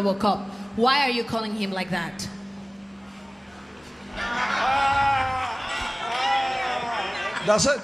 RoboCop. Why are you calling him like that? That's it.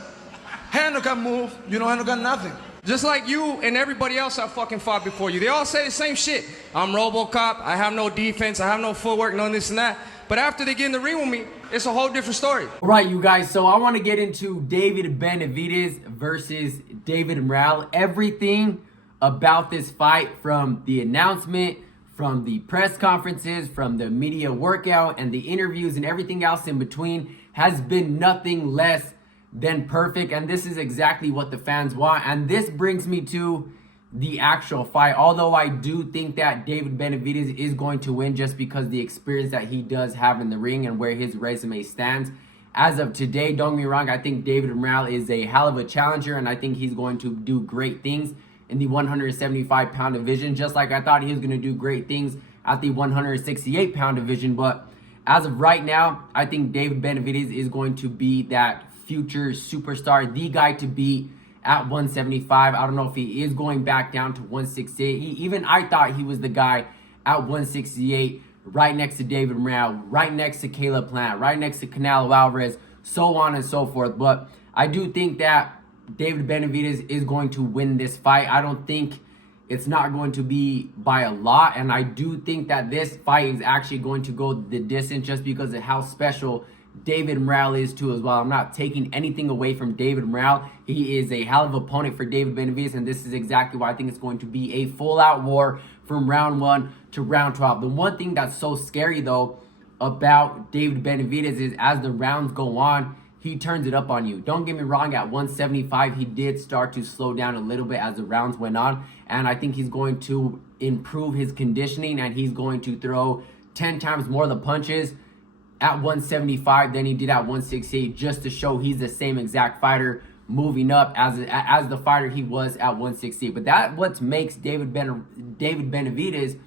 Handle can move, you don't handle got nothing. Just like you and everybody else that fucking fought before you. They all say the same shit. I'm RoboCop, I have no defense, I have no footwork, no this and that. But after they get in the ring with me, it's a whole different story. All right, you guys, so I want to get into David Benavidez versus David Morrell. Everything about this fight, from the announcement, from the press conferences, from the media workout, and the interviews, and everything else in between, has been nothing less than perfect. And this is exactly what the fans want. And this brings me to the actual fight. Although I do think that David Benavidez is going to win, just because the experience that he does have in the ring and where his resume stands. As of today, don't get me wrong, I think David Morrell is a hell of a challenger, and I think he's going to do great things in the 175-pound division, just like I thought he was going to do great things at the 168-pound division. But as of right now, I think David Benavidez is going to be that future superstar, the guy to beat at 175. I don't know if he is going back down to 168. Even I thought he was the guy at 168, right next to David Morrell, right next to Caleb Plant, right next to Canelo Alvarez, so on and so forth. But I do think that David Benavidez is going to win this fight. I don't think it's not going to be by a lot, and I do think that this fight is actually going to go the distance, just because of how special David Morrell is too as well. I'm not taking anything away from David Morrell. He is a hell of an opponent for David Benavidez, and this is exactly why I think it's going to be a full-out war from round 1 to round 12. The one thing that's so scary, though, about David Benavidez is as the rounds go on, he turns it up on you. Don't get me wrong, at 175, he did start to slow down a little bit as the rounds went on, and I think he's going to improve his conditioning, and he's going to throw 10 times more of the punches at 175 than he did at 168, just to show he's the same exact fighter moving up as the fighter he was at 168. But that's what makes David Benavidez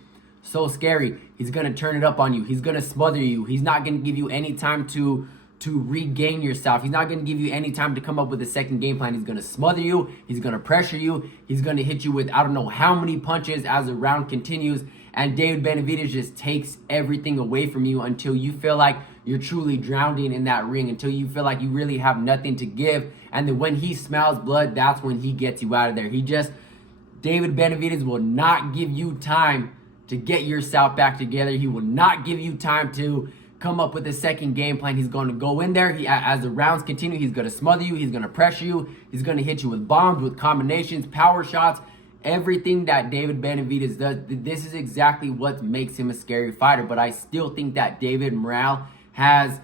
so scary. He's going to turn it up on you. He's going to smother you. He's not going to give you any time to regain yourself. He's not going to give you any time to come up with a second game plan. He's going to smother you. He's going to pressure you. He's going to hit you with I don't know how many punches as the round continues. And David Benavidez just takes everything away from you until you feel like you're truly drowning in that ring, until you feel like you really have nothing to give. And then when he smells blood, that's when he gets you out of there. David Benavidez will not give you time to get yourself back together. He will not give you time to come up with a second game plan. He's going to go in there. As the rounds continue, he's going to smother you. He's going to pressure you. He's going to hit you with bombs, with combinations, power shots. Everything that David Benavidez does, this is exactly what makes him a scary fighter. But I still think that David Morrell has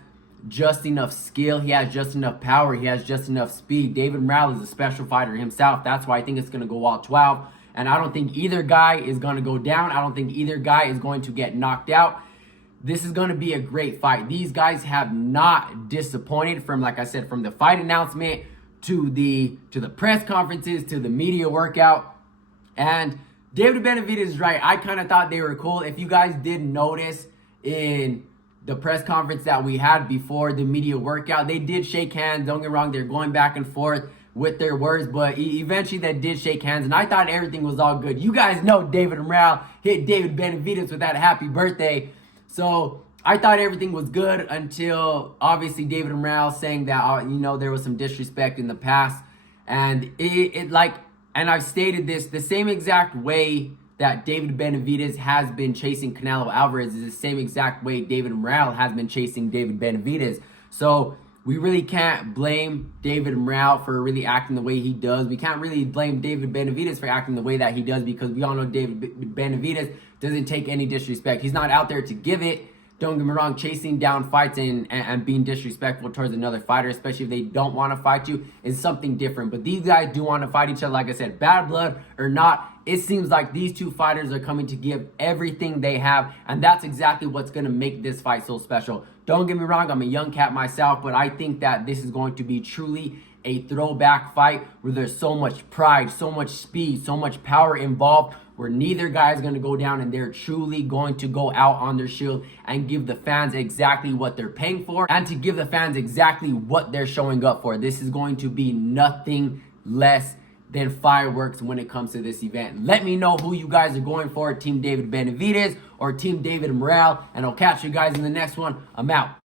just enough skill. He has just enough power. He has just enough speed. David Morrell is a special fighter himself. That's why I think it's going to go all 12. And I don't think either guy is going to go down. I don't think either guy is going to get knocked out. This is going to be a great fight. These guys have not disappointed, from, like I said, from the fight announcement to the press conferences to the media workout. And David Benavidez is right. I kind of thought they were cool. If you guys did notice in the press conference that we had before the media workout, they did shake hands. Don't get me wrong, they're going back and forth with their words, but eventually they did shake hands, and I thought everything was all good. You guys know David Morrell hit David Benavidez with that happy birthday. So I thought everything was good until obviously David Morrell saying that, there was some disrespect in the past. And and I've stated this, the same exact way that David Benavidez has been chasing Canelo Alvarez is the same exact way David Morrell has been chasing David Benavidez. So we really can't blame David Morrell for really acting the way he does. We can't really blame David Benavidez for acting the way that he does, because we all know David Benavidez doesn't take any disrespect. He's not out there to give it. Don't get me wrong, chasing down fights and being disrespectful towards another fighter, especially if they don't want to fight you, is something different. But these guys do want to fight each other. Like I said, bad blood or not, it seems like these two fighters are coming to give everything they have, and that's exactly what's going to make this fight so special. Don't get me wrong, I'm a young cat myself, but I think that this is going to be truly a throwback fight where there's so much pride, so much speed, so much power involved, where neither guy is going to go down, and they're truly going to go out on their shield and give the fans exactly what they're paying for, and to give the fans exactly what they're showing up for. This is going to be nothing less than fireworks when it comes to this event. Let me know who you guys are going for, Team David Benavidez or Team David Morrell, and I'll catch you guys in the next one. I'm out.